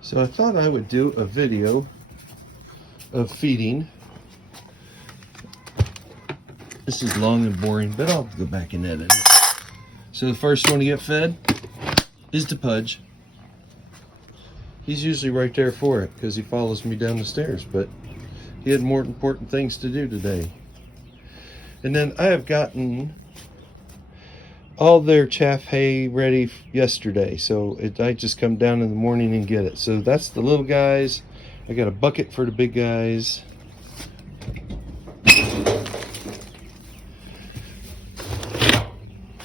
So I thought I would do a video of feeding. This is long and boring, but I'll go back and edit it. So the first one to get fed is the Pudge. He's usually right there for it because he follows me down the stairs, but he had more important things to do today. And then I have gotten all their chaff hay ready yesterday, so I just come down in the morning and get it. So that's the little guys. I got a bucket for the big guys.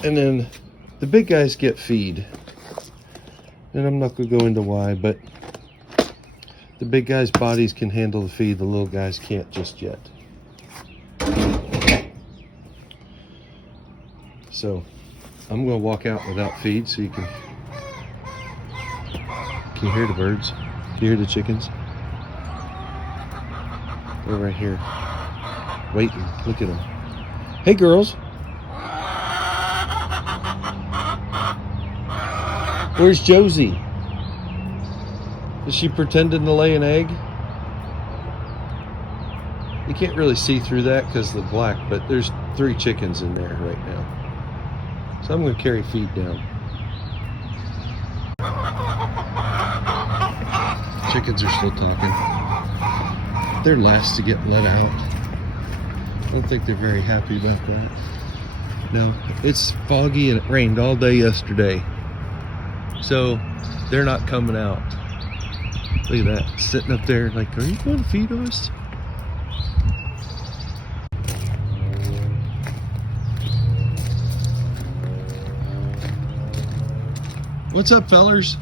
And then the big guys get feed. And I'm not going to go into why, but the big guys' bodies can handle the feed, the little guys can't just yet. So I'm going to walk out without feed so you can hear the birds. Can you hear the chickens? They're right here waiting. Look at them. Hey girls. Where's Josie? Is she pretending to lay an egg? You can't really see through that because of the black, but there's 3 chickens in there right now. So I'm going to carry feed down. Chickens are still talking. They're last to get let out. I don't think they're very happy about that. No, it's foggy and it rained all day yesterday. So they're not coming out. Look at that, sitting up there like, are you going to feed us? What's up, fellers?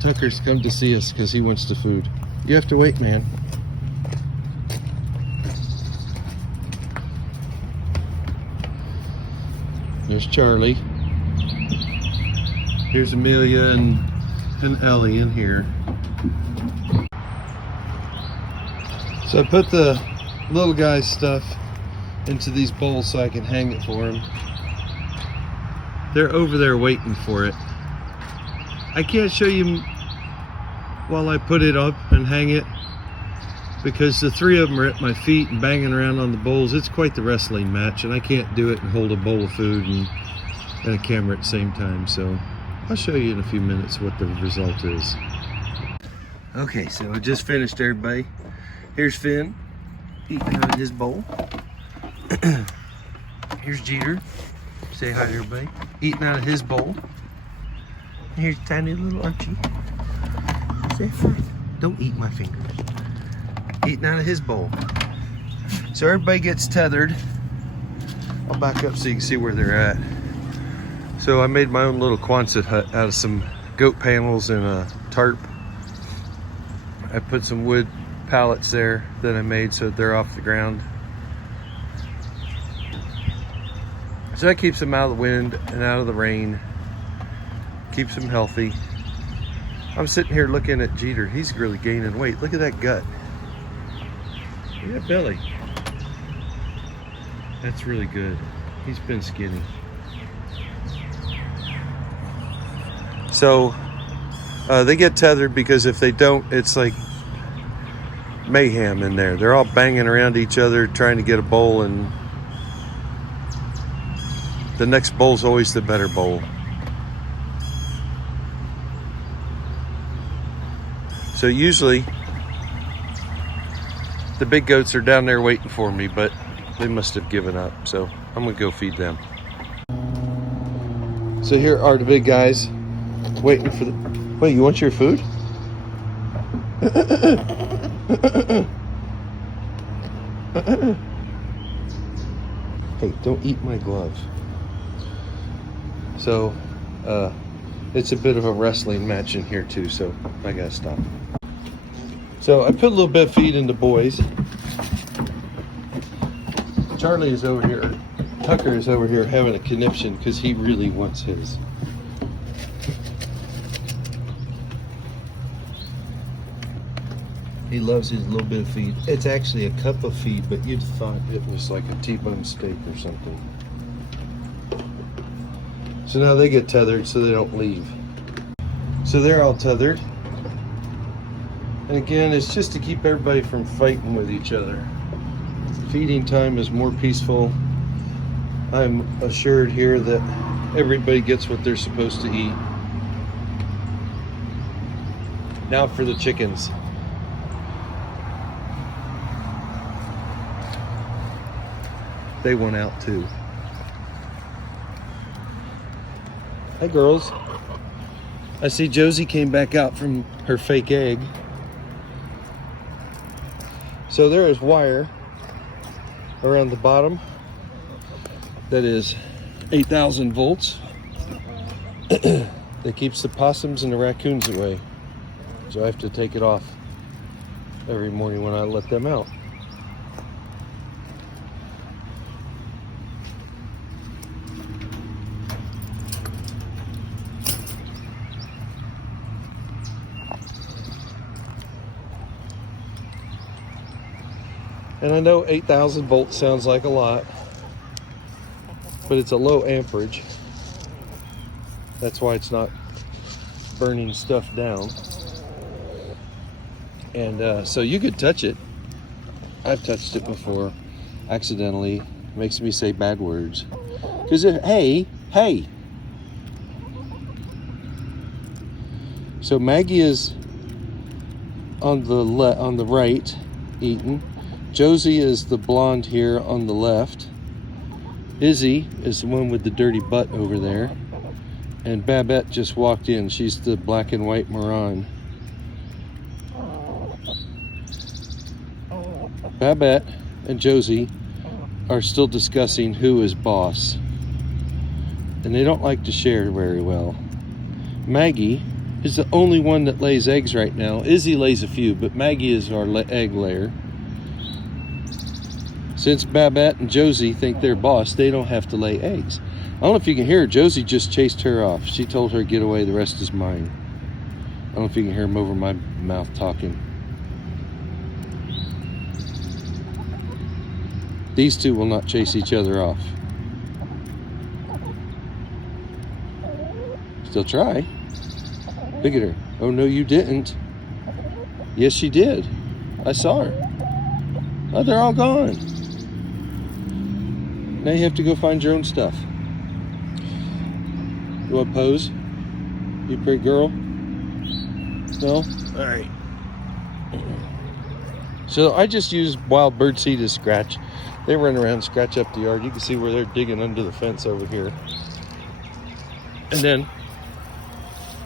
Tucker's come to see us because he wants the food. You have to wait, man. There's Charlie. Here's Amelia and Ellie in here. So I put the little guy's stuff into these bowls so I can hang it for them. They're over there waiting for it. I can't show you while I put it up and hang it because the 3 of them are at my feet and banging around on the bowls. It's quite the wrestling match, and I can't do it and hold a bowl of food and a camera at the same time. So I'll show you in a few minutes what the result is. Okay, so I just finished, everybody. Here's Finn eating out of his bowl. Here's Jeter. Say hi to everybody. Eating out of his bowl. Here's tiny little Archie. Say hi. Don't eat my fingers. Eating out of his bowl. So everybody gets tethered. I'll back up so you can see where they're at. So I made my own little Quonset hut out of some goat panels and a tarp. I put some wood pallets there that I made so they're off the ground. So that keeps them out of the wind and out of the rain. Keeps them healthy. I'm sitting here looking at Jeter. He's really gaining weight. Look at that gut. Look at that belly. That's really good. He's been skinny. So they get tethered because if they don't, it's like mayhem in there. They're all banging around each other trying to get a bowl, and the next bowl's always the better bowl. So usually the big goats are down there waiting for me, but they must have given up. So I'm gonna go feed them. So here are the big guys waiting for the... Wait, you want your food? Hey, don't eat my glove. So, it's a bit of a wrestling match in here too, so I gotta stop. So I put a little bit of feed in the boys. Charlie is over here. Tucker is over here having a conniption because he really wants his. He loves his little bit of feed. It's actually a cup of feed, but you'd thought it was like a T-bone steak or something. So now they get tethered so they don't leave. So they're all tethered. And again, it's just to keep everybody from fighting with each other. Feeding time is more peaceful. I'm assured here that everybody gets what they're supposed to eat. Now for the chickens. They went out too. Hi girls. I see Josie came back out from her fake egg. So there is wire around the bottom that is 8,000 volts that keeps the possums and the raccoons away. So I have to take it off every morning when I let them out. And I know 8,000 volts sounds like a lot, but it's a low amperage. That's why it's not burning stuff down. And so you could touch it. I've touched it before, accidentally. It makes me say bad words. Because hey. So Maggie is on the right, eating. Josie is the blonde here on the left. Izzy is the one with the dirty butt over there. And Babette just walked in. She's the black and white Moran. Babette and Josie are still discussing who is boss. And they don't like to share very well. Maggie is the only one that lays eggs right now. Izzy lays a few, but Maggie is our egg layer. Since Babette and Josie think they're boss, they don't have to lay eggs. I don't know if you can hear her. Josie just chased her off. She told her, get away, the rest is mine. I don't know if you can hear him over my mouth talking. These two will not chase each other off. Still try. Look at her. Oh, no, you didn't. Yes, she did. I saw her. Oh, they're all gone. Now you have to go find your own stuff. You want to pose? You pretty girl? No? Alright. So I just use wild bird seed as scratch. They run around and scratch up the yard. You can see where they're digging under the fence over here. And then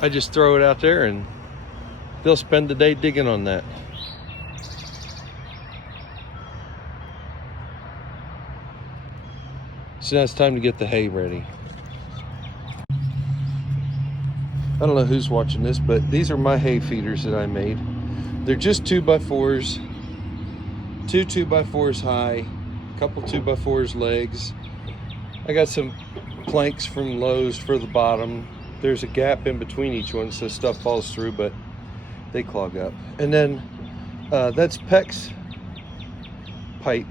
I just throw it out there and they'll spend the day digging on that. So now it's time to get the hay ready. I don't know who's watching this, but these are my hay feeders that I made. They're just 2x4s, two 2x4s high, a couple 2x4s legs. I got some planks from Lowe's for the bottom. There's a gap in between each one so stuff falls through, but they clog up. And then that's PEX pipe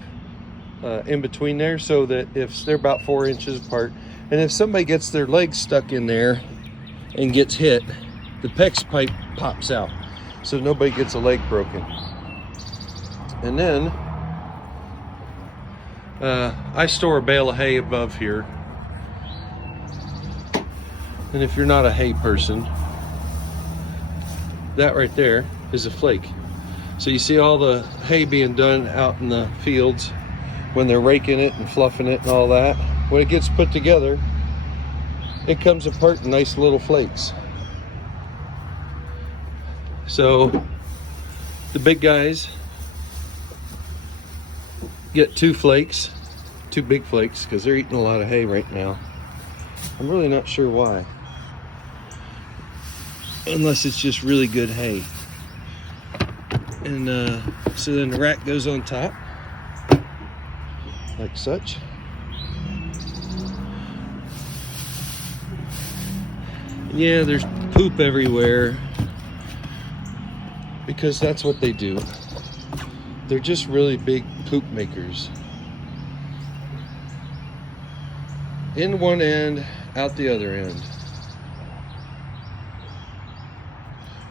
in between there, so that if they're about 4 inches apart, and if somebody gets their leg stuck in there and gets hit, the PEX pipe pops out so nobody gets a leg broken. And then I store a bale of hay above here. And if you're not a hay person, that right there is a flake. So you see all the hay being done out in the fields when they're raking it and fluffing it and all that. When it gets put together, it comes apart in nice little flakes. So the big guys get 2 flakes, 2 big flakes, because they're eating a lot of hay right now. I'm really not sure why. Unless it's just really good hay. And so then the rack goes on top, like such. Yeah, there's poop everywhere because that's what they do. They're just really big poop makers. In one end, out the other end.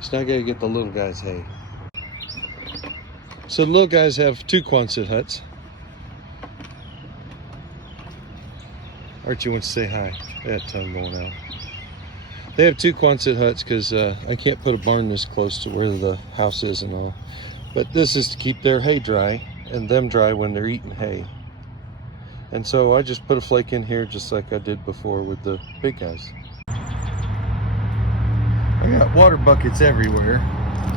So now I gotta get the little guys hay. So the little guys have 2 Quonset huts. Archie wants to say hi. That tongue going out. They have 2 Quonset huts because I can't put a barn this close to where the house is and all. But this is to keep their hay dry and them dry when they're eating hay. And so I just put a flake in here just like I did before with the big guys. I got water buckets everywhere.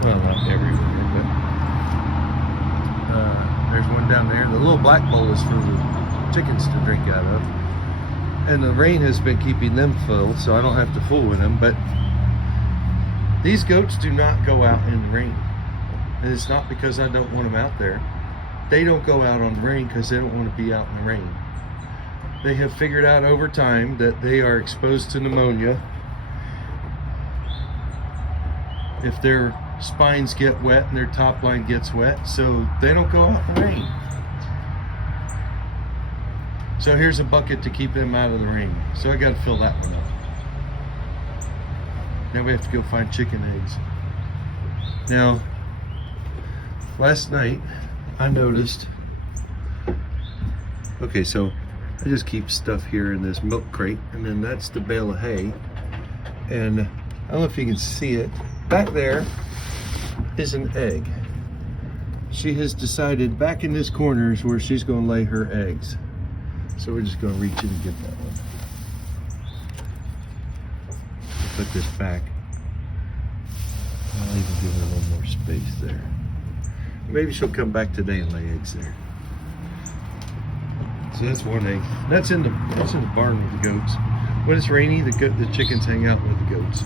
Well, not everywhere, but there's one down there. The little black bowl is for the chickens to drink out of. And the rain has been keeping them full, so I don't have to fool with them. But these goats do not go out in the rain. And it's not because I don't want them out there. They don't go out on the rain because they don't want to be out in the rain. They have figured out over time that they are exposed to pneumonia if their spines get wet and their top line gets wet, so they don't go out in the rain. So here's a bucket to keep them out of the rain. So I got to fill that one up. Now we have to go find chicken eggs. Now, last night I noticed, okay, so I just keep stuff here in this milk crate, and then that's the bale of hay. And I don't know if you can see it. Back there is an egg. She has decided back in this corner is where she's going to lay her eggs. So we're just going to reach in and get that one. I'll put this back. I'll even give her a little more space there. Maybe she'll come back today and lay eggs there. So that's one egg. That's in the barn with the goats. When it's rainy, the chickens hang out with the goats.